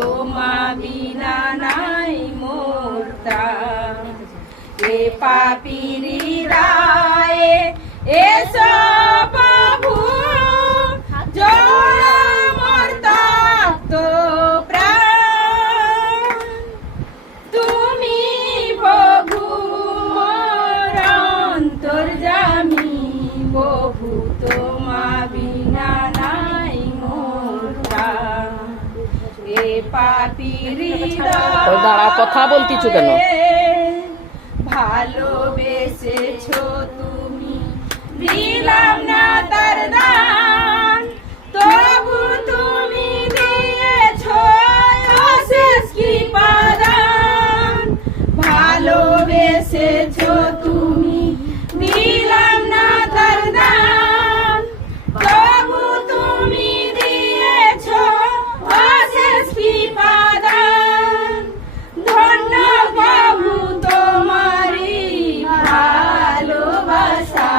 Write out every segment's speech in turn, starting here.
তোমা বিনা নাই মোর ত্রাণ। এ পাপীর হৃদয়ে এসো প্রভু, জোড়া মোর তপ্ত প্রাণ। তুমি প্রভু মোর অন্তর্যামী, প্রভু তোমা বিনা নাই মোর ত্রাণ। এ পাপীর দাঁড়া, কথা বলতেছো কেন? ভালোবেসেছো তুমি, দিলাম না তার দান, তবু তুমি দিয়েছো অশেষ কৃপা দান। ভালোবেসেছো তুমি, দিলাম না তার দান, তবু তুমি দিয়েছো অশেষ কৃপা দান। ধন্য প্রভু তোমারি ভালোবাসা,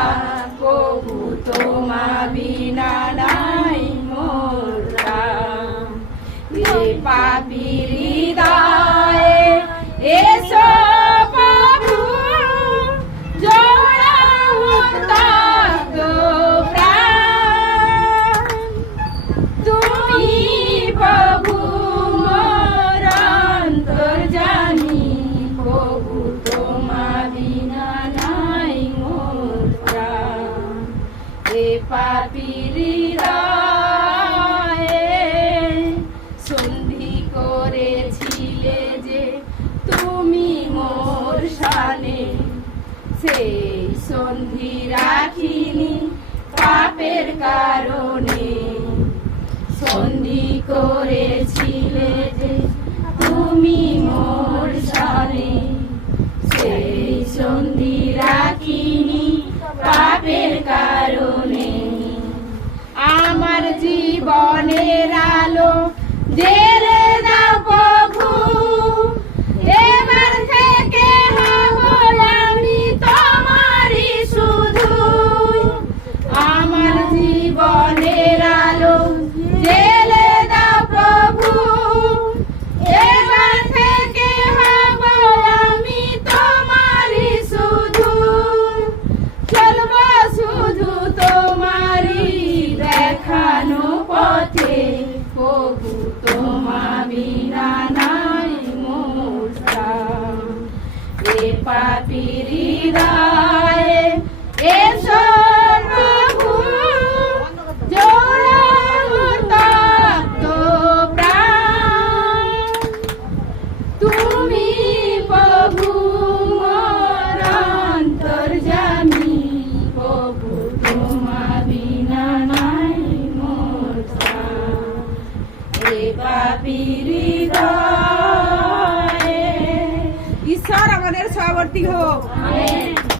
প্রভু তোমা বিনা নাই মোর ত্রাণ। এ পাপীর হৃদয়ে এসো প্রভু, জোড়া মোর তপ্ত প্রাণ। তুমি প্রভু মোর অন্তর্যামী, প্রভু তোমা বিনা নাই মোর ত্রাণ। এ পাপীর হৃদয়ে সন্ধি করেছিলে যে তুমি মোর শানে, সেই সন্ধি রাখিনি পাপের কারণে। সন্ধি করেছিলে যে তুমি মোর শানে, সেই সন্ধি রাখিনি পাপের কারণে। আমার জীবনের আলো জেলে দাও প্রভু, এবার থেকে হব আমি তোমারই শুধু। আমার জীবনের আলো জেলে দাও প্রভু, এবার থেকে হব আমি তোমারই শুধু। চলব শুধু তোমারই দেখানো পথে, প্রভু তোমা বিনা নাই মোর ত্রাণ। এ পাপীর হৃদয়ে এসো প্রভু, জোড়া মোর তপ্ত প্রাণ। তুমি প্রভু মোর অন্তর্যামী, প্রভু তোমা বিনা নাই মোর ত্রাণ। এ পাপীর হৃদয়ে। ঈশ্বর আমাদের সহবর্তী হোক।